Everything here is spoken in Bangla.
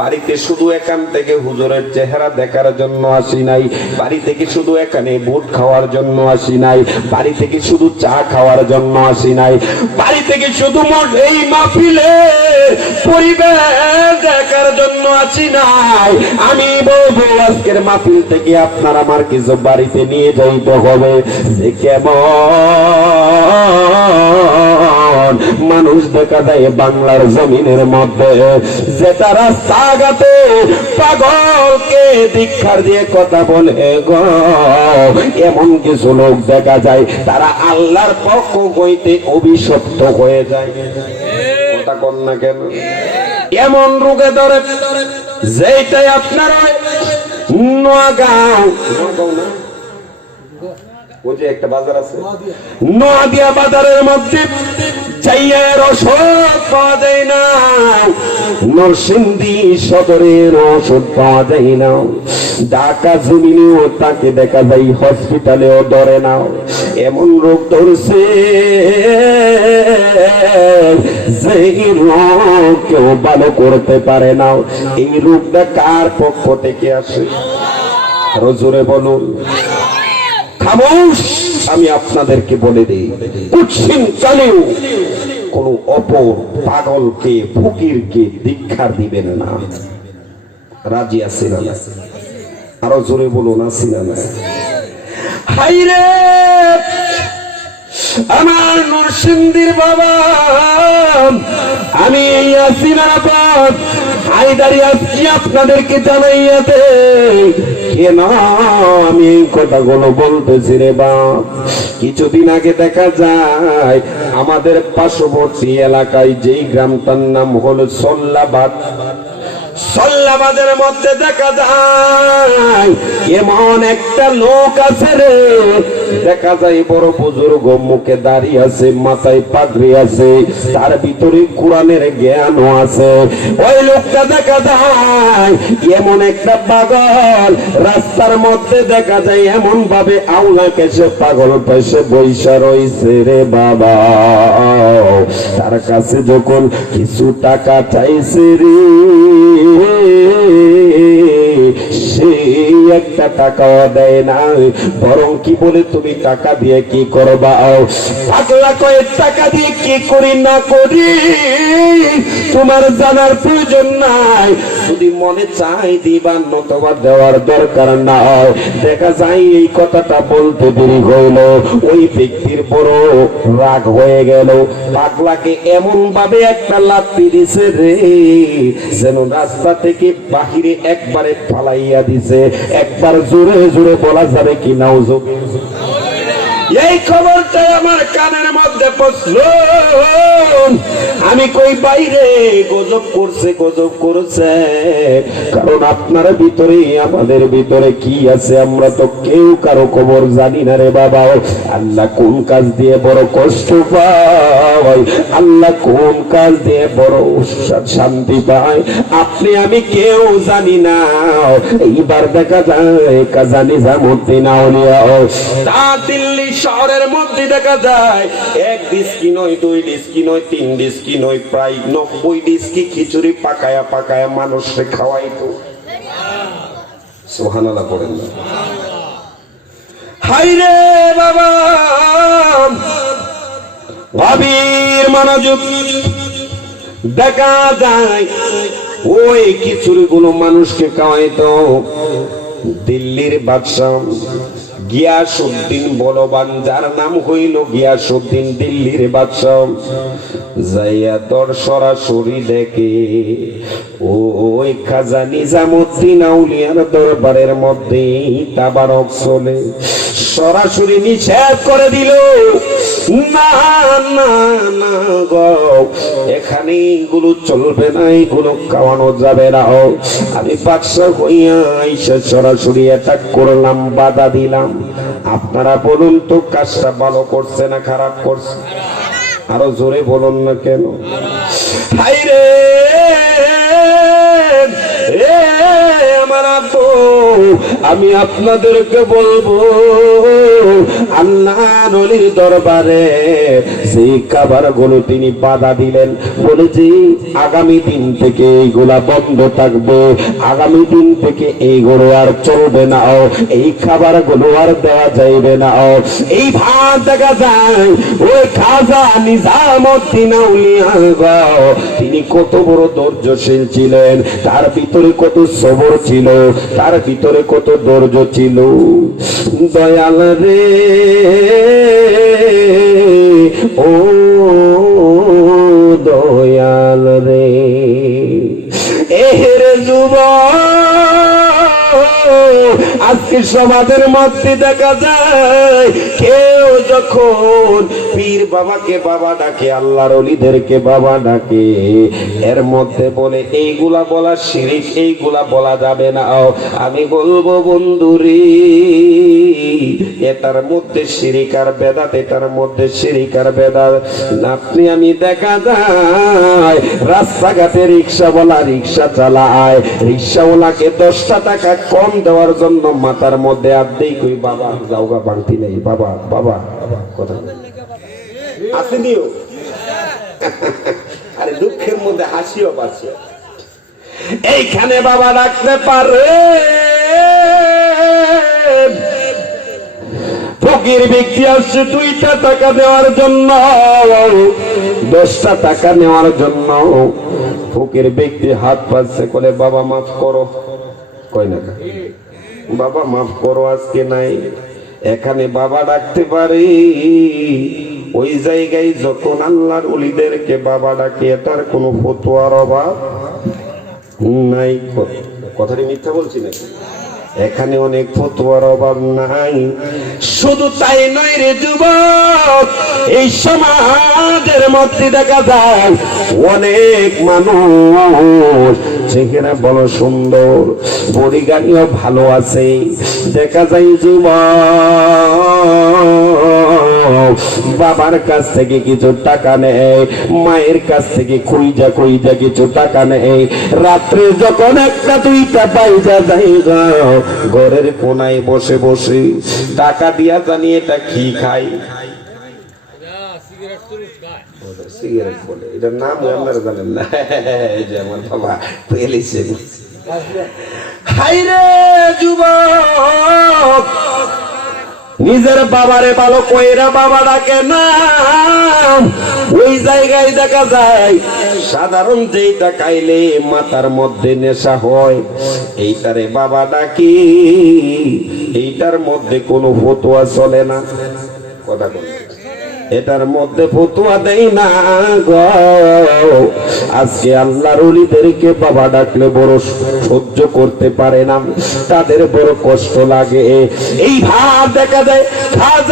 বাড়িতে শুধু এখান থেকে হুজুরের চেহারা দেখার জন্য আসি নাই, বাড়ি থেকে শুধু এখানে বুট খাওয়ার জন্য আসি নাই, বাড়ি থেকে শুধু চা খাওয়ার জন্য আসি নাই, বাড়ি থেকে শুধু এই মাহফিলে পরিবেশ দেখার জন্য আসি নাই। আমি বলবো আজকের মাহফিল থেকে আপনার আমার কিছু বাড়িতে নিয়ে যাইতে হবে যে কেমন মানুষ দেখা যায় বাংলার জমিনের মধ্যে যে তারা সাগাতে পাগলকে দীক্ষার দিয়ে কথা বলে গো, এমন কিছু লোক দেখা যায় তারা আল্লাহর পক্ষ হইতে অভিশপ্ত হয়ে যায়। কথা কন না কেন? এমন রোগে ধরে যেটাই আপনার নোয়াগাঁও না, ওই যে একটা বাজার আছে নোয়াদিয়া বাজারের মধ্যে চাইয়ের ওষুধ পাওয়া যায় না, নরসিংদী সদরের ওষুধ পাওয়া যায় না, ঢাকা জমিনেও তাকে দেখা যায় হসপিটালেও ধরে না। এমন রোগ ধরছে যে রোগ কেউ ভালো করতে পারে না। এই রোগটা কার পক্ষ থেকে আসে? আরো জোরে বলুন। খামোশ, আমি আপনাদেরকে বলে দিই, কুৎসিন কালেও কোন অপর পাগলকে ফকিরকে দীক্ষা দিবেন না। রাজি আছেন? আরো জোরে বলুন, আছি না? হাইরে আমার নরসিংদীর বাবা, আমি আছি না হায়দারি আজকে আপনাদেরকে জানাইয়াতে কেন আমি এই কথাগুলো বলতেছি রে বাপ। কিছুদিন আগে দেখা যায় আমাদের পার্শ্ববর্তী এলাকায় যেই গ্রামটার নাম হলো সল্লাবাদ, সল্লাবাদের মধ্যে দেখা যায় এমন একটা লোক আছে রে, দেখা যায় বড় বুজুর্গ, মুখে দাড়ি আছে, মাথায় পাগড়ি আছে, তার ভিতরে কোরআনের জ্ঞানও আছে। ওই লোকটা দেখা যায় এমন একটা পাগল, রাস্তার মধ্যে দেখা যায় এমন ভাবে আউলা কেসে পাগল পেশে বৈশা রইছে রে বাবা। তার কাছে যখন কিছু টাকা চাইছে রে, সেই একটা টাকাও দেয় না, বরং কি বলে তুমি টাকা দিয়ে কি করবা? পাগলা কয়েক টাকা দিয়ে কি করি না করি তোমার জানার প্রয়োজন নাই, যদি মনে চাই দিবা নতবা দেওয়ার দরকার নাই। দেখা যায় এই কথাটা বলতে দেরি হইল, ওই ব্যক্তির বড় রাগ হয়ে গেল, পাগলাকে এমন ভাবে একটা লাথি দিছে রে যেন রাস্তা থেকে বাহিরে একবারে ফালাইয়া দিছে। একবার জোরে জোরে বলা যাবে কি নাউজুবিল্লাহ? এই খবরটাই আমার কানের মধ্যে পৌঁছলো। আমি কই বাইরে গজব করছে, গজব করছে, কারণ আপনার ভিতরে আমাদের ভিতরে কি আছে আমরা তো কেউ কারো খবর জানি না রে বাবা। আল্লাহ কোন কাজ দিয়ে বড় কষ্ট পায়, আল্লাহ কোন কাজ দিয়ে বড় শান্তি পায়, আপনি আমি কেউ জানি না। এইবার দেখা যায় কাজানি জামুদ্দিন আউলিয়া তা দিল্লি শহরের মধ্যে দেখা যায় এক ডিস্কি নয়, দুই ডিস্কি নয়, তিন ডিস্কি নয়, প্রায় 90 ডিস্কি খিচুড়ি পাকায়া পাকায়া মানুষকে খাওয়াইতো। সুবহানাল্লাহ পড়েন না? হাইরে বাবা, ভাবির মনোযোগ, দেখা যায় ওই খিচুড়ি গুলো মানুষকে খাওয়াইতো দিল্লির বাদশাহ গিয়াসউদ্দিন বলবান, যার নাম হইল গিয়াসউদ্দিন দিল্লির বাদশাহ। যাইয়া তোর সরাসরি দেখে ওই খাজা নিজামুদ্দিন আউলিয়ার দরবারের মধ্যে তাবারক চলে, সরাসরি নিষেধ করে দিল, না না না গো, এখানে এগুলো চলবে না, এগুলো খাওয়ানো যাবে না। আমি বাদশা হইয়া আইসা সরাসরি অ্যাটাক করলাম, বাধা দিলাম। আপনারা বলুন তো কাজটা ভালো করছে না খারাপ করছে? আরো জোরে বলুন না কেন? হাইরে আমার আব্বু, আমি আপনাদেরকে বলবো আল্লাহর ওলির দরবারে সেই খাবারগুলো তিনি বাধা দিলেন, বলেছি আগামী দিন থেকে এইগুলা বন্ধ থাকবে, আগামী দিন থেকে এইগুলো আর চলবে না, এই খাবারগুলো আর দেওয়া যাইবে না। এই ভাত দেখা যায় ওই খাজা নিজামউদ্দিন আউলিয়া তিনি কত বড় ধৈর্যশীল ছিলেন, তার ভিতরে কত সবর ছিল, তার ভিতরে কত ধৈর্য ছিল। দয়াল রে ও দয়াল রে, এহের যুবক আজকে সমাজের মধ্যে দেখা যায় কেউ যখন পীর বাবাকে বাবা ডাকে, আল্লাহর ওলিদেরকে বাবা ডাকে, এর মধ্যে বলে এইগুলা বলা শিরিক, এইগুলা বলা যাবে না। আমি বলবো বন্ধুরে, এটার মধ্যে শিরিক আর বেদাত, এটার মধ্যে শিরিক আর বেদাত। আপনি আমি দেখা যায় রাস্তাঘাটে রিক্সাওয়ালা রিক্সা চালায়, রিক্সাওয়ালাকে 10টা টাকা কম দেওয়ার জন্য মাথার মধ্যে আর্ধেক কই বাবা যাওগা বাংতি নেই, বাবা বাবা কথা আসেনিও। আরে দুঃখের মধ্যে হাসিও পাচ্ছে। এইখানে বাবা রাখতে পারে ফকির ব্যক্তি আসছে 2টা টাকা দেওয়ার জন্য, 10টা টাকা নেওয়ার জন্য। ফকির ব্যক্তি হাত পাচ্ছে, বলে বাবা মাফ করো, কয় না বাবা মাফ করো আজকে নাই। এখানে বাবা ডাকতে পারি, ওই জায়গায় যখন আল্লাহর ওলিদেরকে বাবা ডাকে এটার কোনো ফতোয়ার অভাব নাই। কথাটি মিথ্যা বলছি নাকি? এখানে অনেক ফতোয়ার অভাব নাই। শুধু তাই নয় রে যুবক, এই সমাজের মধ্যে দেখা যায় অনেক মানুষ চেহারা বড় সুন্দর, বডি গাড়িও ভালো আছে, দেখা যায় যুবক বাবার কাছ থেকে কিছু টাকা নেয়, মায়ের কাছ থেকে খুইজা খুইজা কিছু টাকা নেয়। রাত্রে যখন 1টা 2টা পাইজা যায় ঘরের কোনায় বসে বসে টাকা দিয়া জানি এটা কি খাই, সিগারেট বলে, এটার নাম আপনারা জানেন না। এই যে আমার বাবা পেয়েছে। হাইরে যুবক, নিজের বাবারে ভালো কইরা বাবা ডাকে না। ওই জায়গায় দেখা যায় সাধারণ যেটা খাইলে মাথার মধ্যে নেশা হয়, এইটারে বাবা ডাকি, এইটার মধ্যে কোনো ফতোয়া চলে না। কথা বল, এটার মধ্যে ফতোয়া দেই না গো। আজকে আল্লাহর ওলিদেরকে বাবা ডাকলে বড় সহ্য করতে পারে না, তাদের বড় কষ্ট লাগে। এই ভাব দেখা যায় খাজা